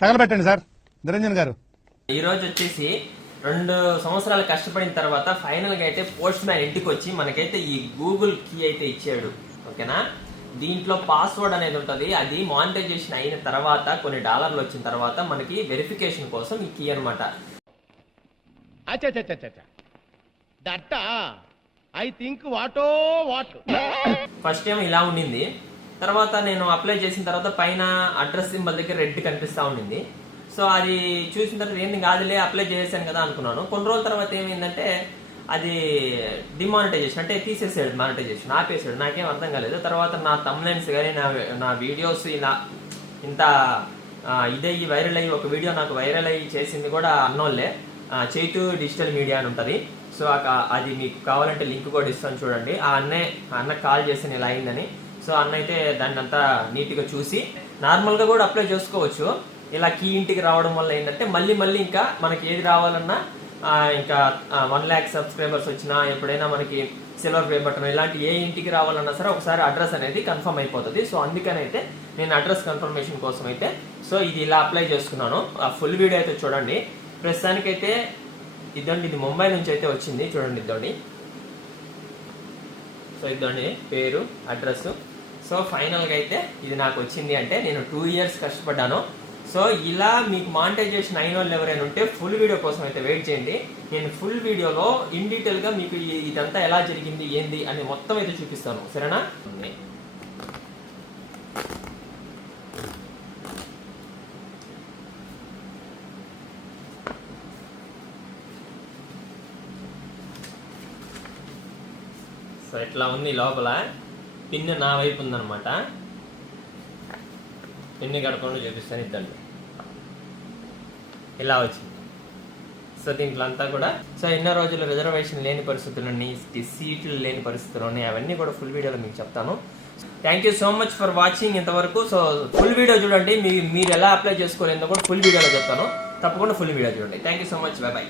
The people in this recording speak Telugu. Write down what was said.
తగలబెట్టండి సార్ నిరంజన్ గారు. ఈ రోజు వచ్చేసి 2 సంవత్సరాలు కష్టపడిన తర్వాత ఫైనల్ గా అయితే పోస్ట్ మ్యాన్ ఇంటికి వచ్చి మనకైతే ఈ గూగుల్ కీ అయితే ఇచ్చాడు. ఓకేనా, దీంట్లో పాస్వర్డ్ అనేది ఉంటది. అది మానిటైజేషన్ అయిన తర్వాత కొన్ని డాలర్లు వచ్చిన తర్వాత మనకి వెరిఫికేషన్ కోసం ఈ కీ అనమాట. ఫస్ట్ టైం ఇలా ఉండింది. తర్వాత నేను అప్లై చేసిన తర్వాత పైన అడ్రస్ సింబల్ దగ్గర రెడ్ కనిపిస్తా ఉండింది. సో అది చూసిన తర్వాత ఏంది కాదులే అప్లై చేశాను కదా అనుకున్నాను. కొన్ని రోజుల తర్వాత ఏమైందంటే అది డిమానిటైజేషన్ అంటే తీసేసాడు, మానిటైజేషన్ ఆపేసాడు. నాకేం అర్థం కాలేదు. తర్వాత నా తమ్లైన్స్ కానీ నా వీడియోస్ ఇలా ఇంత ఇదయ్యి వైరల్ అయ్యి ఒక వీడియో నాకు వైరల్ అయ్యి చేసింది కూడా అన్నోళ్ళే, చైతు డిజిటల్ మీడియా అని ఉంటుంది. సో అది మీకు కావాలంటే లింక్ కూడా ఇస్తాను చూడండి. ఆ అన్నకు కాల్ చేసాను ఇలా అయిందని. సో అన్న అయితే దాన్ని అంతా నీట్గా చూసి నార్మల్గా కూడా అప్లై చేసుకోవచ్చు. ఇలా కీ ఇంటికి రావడం వల్ల ఏంటంటే మళ్ళీ ఇంకా మనకి ఏది రావాలన్నా ఇంకా 1 lakh సబ్స్క్రైబర్స్ వచ్చినా ఎప్పుడైనా మనకి సిల్వర్ ప్లే బటన్ ఇలాంటి ఏ ఇంటికి రావాలన్నా సరే ఒకసారి అడ్రస్ అనేది కన్ఫర్మ్ అయిపోతుంది. సో అందుకని అయితే నేను అడ్రస్ కన్ఫర్మేషన్ కోసం అయితే సో ఇది ఇలా అప్లై చేసుకున్నాను. ఆ ఫుల్ వీడియో అయితే చూడండి. ప్రస్తుతానికైతే ఇదండి, ఇది ముంబై నుంచి అయితే వచ్చింది చూడండి. ఇదండి, సో ఇదండి పేరు అడ్రస్. సో ఫైనల్గా అయితే ఇది నాకు వచ్చింది. అంటే నేను 2 years కష్టపడ్డాను. సో ఇలా మీకు మానిటైజేషన్ అయిన వాళ్ళు ఎవరైనా ఉంటే ఫుల్ వీడియో కోసం అయితే వెయిట్ చేయండి. నేను ఫుల్ వీడియోలో ఇన్ డీటెయిల్ గా మీకు ఇదంతా ఎలా జరిగింది ఏంది అని మొత్తం అయితే చూపిస్తాను, సరేనా? సో ఇట్లా ఉంది. లోపల పిన్ నా వైపు ఉందన్నమాట. పిన్ని గడపకుండా చూపిస్తాను. ఇద్దండి ఇలా వచ్చింది. సో దీంట్లో అంతా కూడా సో ఎన్నో రోజులు రిజర్వేషన్ లేని పరిస్థితులని, సీట్లు లేని పరిస్థితులు ఉన్నాయి. అవన్నీ కూడా ఫుల్ వీడియోలో మీకు చెప్తాను. Thank you so much for watching ఇంతవరకు. సో ఫుల్ వీడియో చూడండి. మీరు ఎలా అప్లై చేసుకోలేదో కూడా ఫుల్ వీడియోలో చెప్తాను. తప్పకుండా ఫుల్ వీడియో చూడండి. Thank you so much. By by.